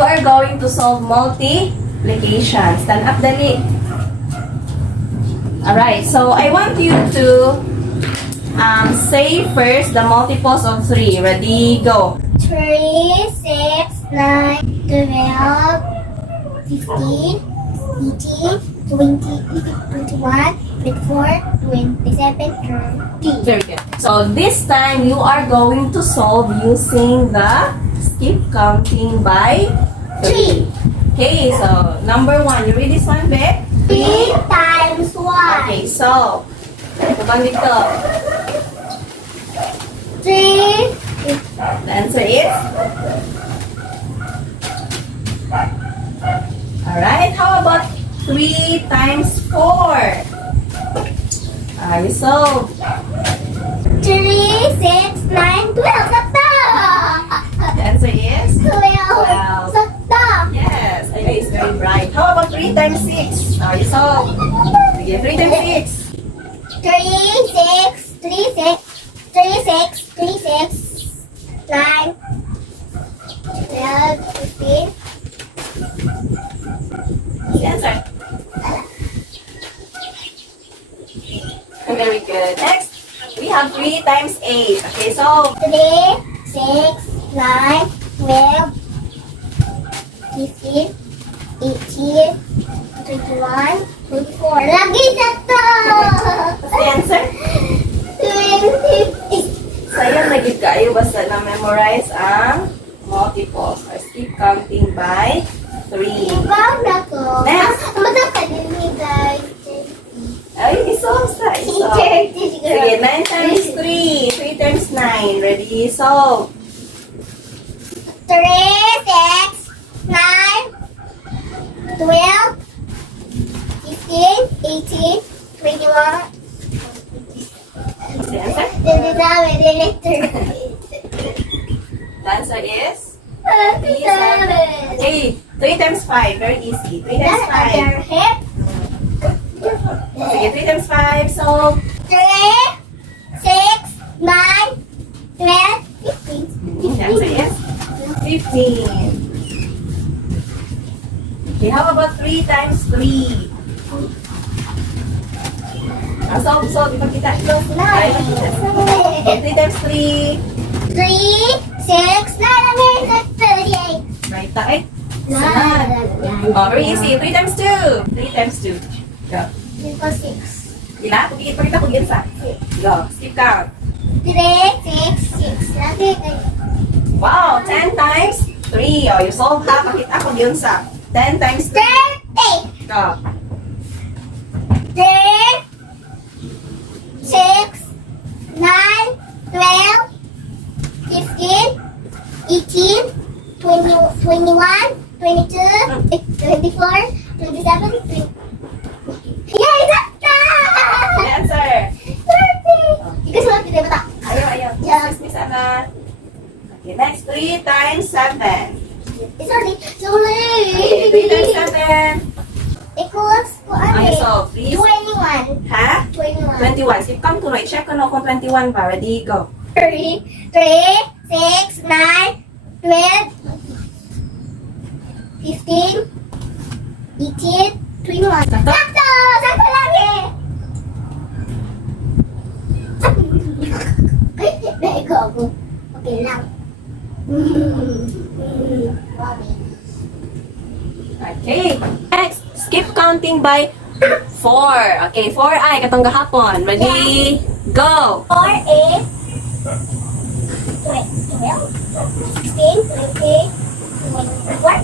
you are going to solve multiplication. Stand up, dali. Alright, so I want you to say first the multiples of 3. Ready, go. 3, 6, 9, 12, 15, 18, 20, 21, 24, 27, 30. Very good. So this time you are going to solve using the skip counting by 3. Okay, so number 1. You read this one, Beck? 3 times 1. Okay, so Kubang dito. 3. The answer is? Alright, how about 3 times 4? You solve. 3, 6, 9, 12. Sakto! The answer is? 12. 12. Sakto! Yes, Ayla is very bright. How about 3 times 6? You solve. Sige, 3 times 6. 3, 6, 3, 6, 3, 6, 3, 6, 9, 12, 15. The answer. Very good. Next, we have 3 times 8. Okay, so 3, 6, 9, 12, 15, 18, 21, 24. Lagi sakto! what's the answer? 20. Sayang naging kayo basta na-memorize ang multiples or skip counting by 3. Ibang ako. Next. Mataka din ni guys. Ay, isolve sa isolve. 30 siguro. Sige, 9 times 3. 3 times 9. Ready, solve. 3, 6, 9, 12, 15, 18, 21. What's the answer? Dili namin, dili. The answer is? 37. Okay, 3 times 5. Very easy. 3 times That's other 5. hip. Sige, 3 times 5. So, 3, 6, 9, 12, 15. the answer is 15. Okay, how about 3 times 3? So, ipagkita. Ay, ipagkita. Okay, 3 times 3. 3, 6, 9, 38. Right, eh? Oh, very easy. 3 times 2. 3 times 2. Go. 6. Gila? Pagkita ko gila sa. Go. Skip count. 3, 6, 6. Lagi kayo. Wow, 10 times 3. Oh, you solve ha. Pakita ko yun sa 10 times 3. 30. Go. 3, 6, 9, 12, 15, 18, 20, 21, 22, 24, 27, 30. Yay! Sakta! The answer. 30! Ikaw sulat din ba? Ayaw, ayaw. Yeah. Excuse me, 7. Okay, next. 3 times 7. Sorry. Okay, 3 times 7. Equals ko ano Okay, eh? so, please. 21. Ha? 21. 21. Skip count ko. I-check ko na kung 21 pa. Ready, go. 3, 6, 9, 12, 15, 18, 21. Sakto? Sakto! Sakto lagi! Bego ako. Okay lang. Okay. Next, skip counting by 4. Okay, 4 ay katong gahapon. Ready, go. 4, 8, 12, 16, 20, 24,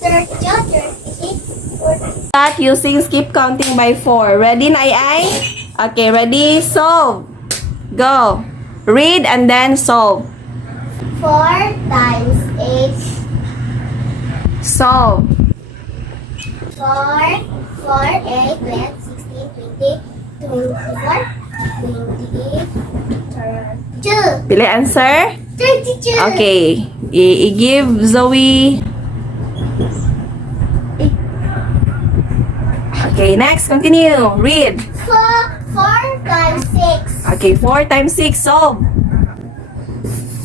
30, 36, 40. Start using skip counting by 4. Ready na ay? Okay, ready, solve. Go. Read and then solve. 4 times 8. Solve. 4, 8, 12, 16, 20, 24, 28, 32. Pili answer? 32. Okay. I-give Zoe. Okay, next, continue. Read. 4 times 6. Okay, 4 times 6, solve.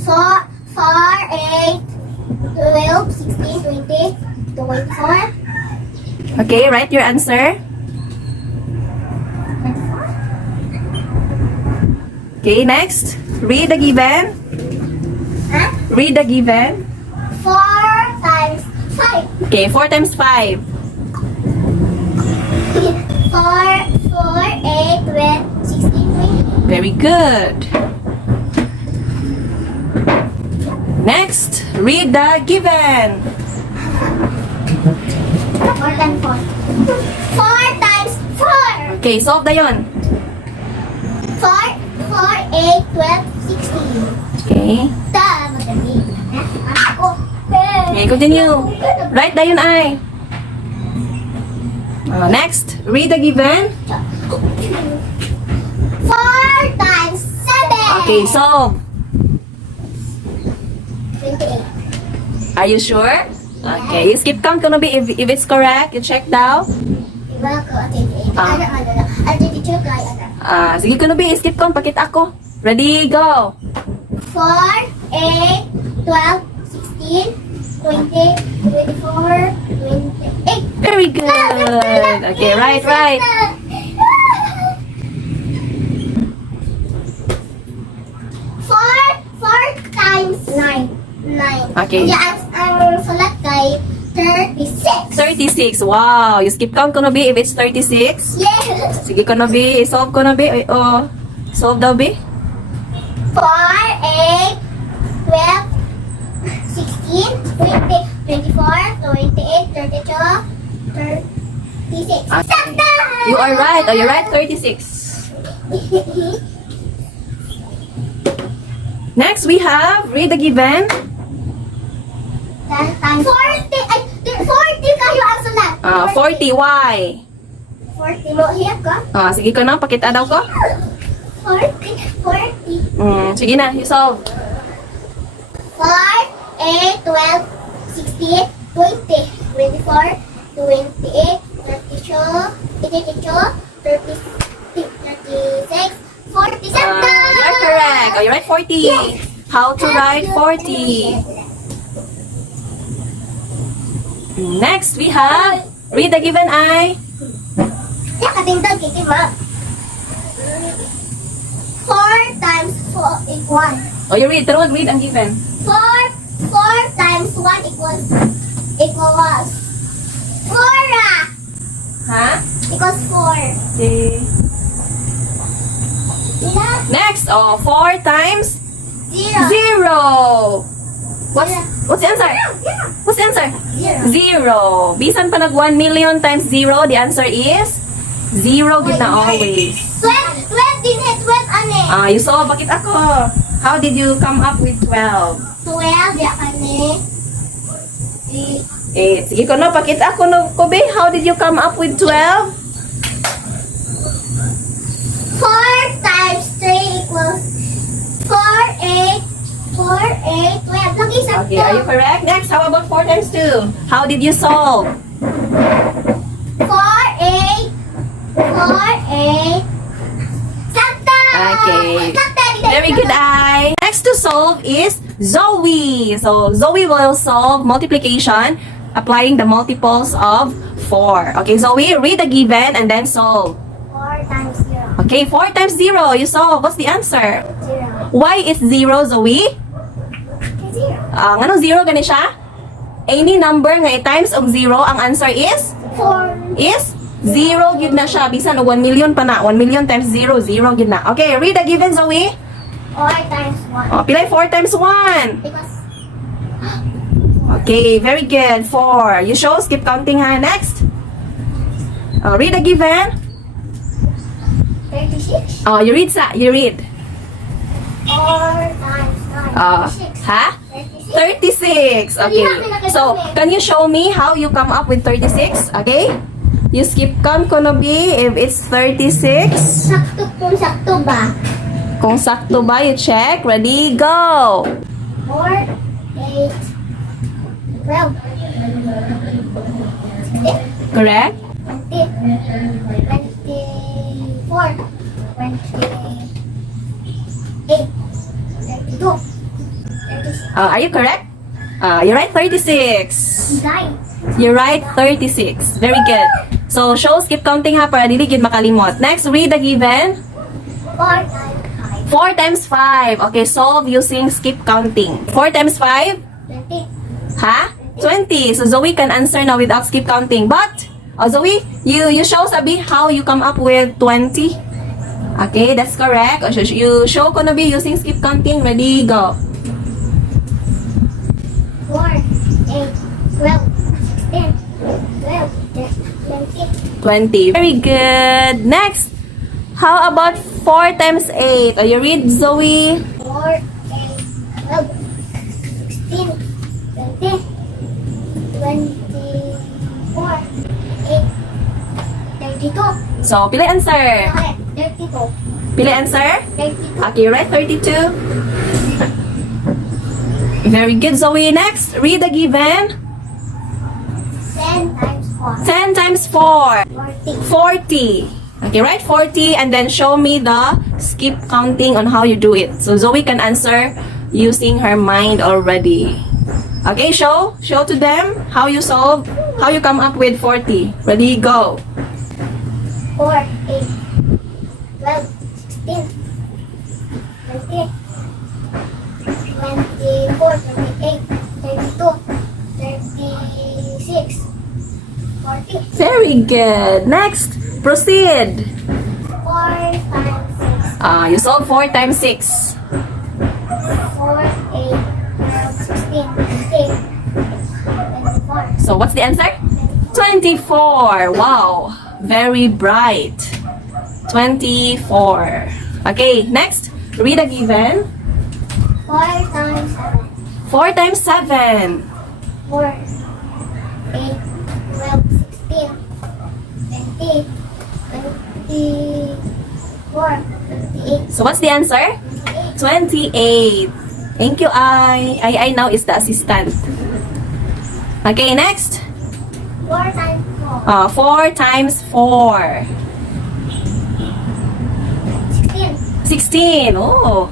4 8, 12, 16, 20, 24. Okay, write your answer. Okay, next. Read the given. Huh? Read the given. 4 times 5. Okay, 4 times 5. 4, 8, 12, 16, 20. Very good. Next, read the given. More than 4. 4 times 4. Okay, solve na yun. 4, 8, 12, 16. Okay. Madali. Ako. Okay, continue. Write na yun ay. Next, read the given. 4 times 7. Okay, solve. 28. Are you sure? Okay, you skip count gonna be if it's correct. You check down. Iba ko at 28. Ah. Ano. At 22 kay ano. Sige ko na be, skip count. Pakita ako. Ready, go. 4, 8, 12, 16, 20, 24, 28. Very good. Okay, right. 4 times 9. 9. Okay. Ang sulat kay 36. 36. Wow, you skip count ko na be if it's 36. Yes. Sige ko na be, solve ko na be. Solve daw be. 4, 8, 12, 16, 20, 24, 28, 32, 36. Sakto! You are right. Oh, you're right. 36. Next, we have read the given. Times 40. Ay, 40 kayo ang sulat. 40. Why? 40 mo. Hiyap ka? Sige ko na. Pakita daw ko. 40. Sige na. You solve. 4, 8, 12, 16, 20, 24, 28, 32, 32, 36, 40. Sakto! You are correct. Oh, you're right. 40. How to write 40? Next, we have read the given I. Katindog, kitima. 4 times 4 equals. Oh, you read. Tarod, read ang given. 4 times 1 equals 4. Ha? Equals 4. Okay. Yeah. Next, 4 times 0. 0. What's the answer? What's the answer? 0. 0. Bisan pa nag 1 million times 0, the answer is 0 gid na always. 12 din 12 ane. You saw, bakit ako? How did you come up with 12? 12 ya ane. 8. Sige ko na, pakita ako no, Kobe. How did you come up with 12? 4 times 3 equals 4, 8, 12. Lagi sakto. Okay, are you correct? Next, how about 4 times 2? How did you solve? 4, 8, 4, 8. Sakto! Okay. Sakto! Very good, I. Next to solve is Zoe. So, Zoe will solve multiplication applying the multiples of 4. Okay, Zoe, read the given and then solve. 4 times 0. Okay, 4 times 0. You solve. What's the answer? 0. Why is 0, Zoe? 0. Anong 0 gani siya? Any number nga times of 0, ang answer is? 4. Is 0 gid na siya. Bisan 1 million pa na. 1 million times 0, 0 gid na. Okay, read the given, Zoe. 4 times 1. Pilay 4 times 1. Because Okay, very good. 4. You show, skip counting ha. Next. Read the given. 36. You read sa. You read. 4 times 9. 36. Ha? 36. 36. Okay. So, can you show me how you come up with 36? Okay? You skip count ko na be if it's 36. Sakto kung sakto ba? Kung sakto ba, you check. Ready, go! 4, 8, 12. Correct? 20, 24, 28, 32, 36. Are you correct? You're right, 36. Guys. You're right, 36. Very good. So, show skip counting ha para dili gid makalimot. Next, read the given. 4 4 times times 5. 5. Okay, solve using skip counting. 4 times 5? 20. Ha? 20. So, Zoe can answer now without skip counting. But, Zoe, you show Sabi how you come up with 20. Okay, that's correct. You show ko na be using skip counting. Ready, go. 4, 8, 12, 16, 12, 20. 20. Very good. Next, how about 4 times 8? You read, Zoe? 4, 8, 12, 16, 20, 24, 8, 32. So, pili answer. Correct. 32. Pili answer? 32. Okay, right, 32. Very good, Zoe. Next, read the given. 10 times 4. 10 times 4. 40. 40. Okay, right? 40. And then show me the skip counting on how you do it. So, Zoe can answer using her mind already. Okay, show to them how you solve, how you come up with 40. Ready, go. 4, 8, 12, 16, 20, 24, 28, 32, 36, 40. Very good. Next, proceed. 4 times 6. You solve 4 times 6. 4, 8, 12, 16, 18, 24. So, what's the answer? 24. Wow. Very bright. 24. Okay, next, read a given. 4 times 7. 4 times 7. 4, 8, 12, 16, 20, 24, 28, So, what's the answer? 28. Thank you, I. I now is the assistant. Okay, next. 4 times 4. 4 times 4. 16. 16. Oh,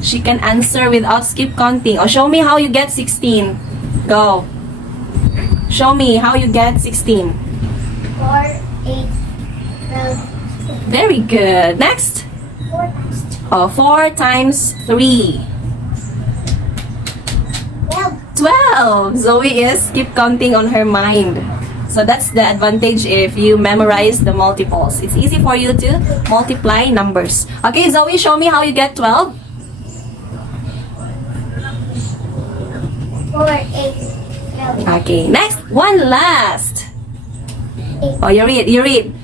she can answer without skip counting. Oh, show me how you get 16. Go. Show me how you get 16. 4, 8, 12, Very good. Next. 4 times 4 times 3. 12. 12. Zoe is skip counting on her mind. So that's the advantage if you memorize the multiples. It's easy for you to multiply numbers. Okay, Zoe, show me how you get 12. 4, 8, 12, Okay, next. One last. 8. Oh, you read.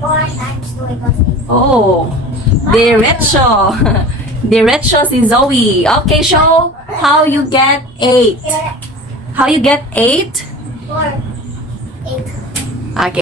4 times 2 equals 8. Oh, diretso. Diretso si Zoe. Okay, show how you get 8. Here, How you get 8? 4, 8,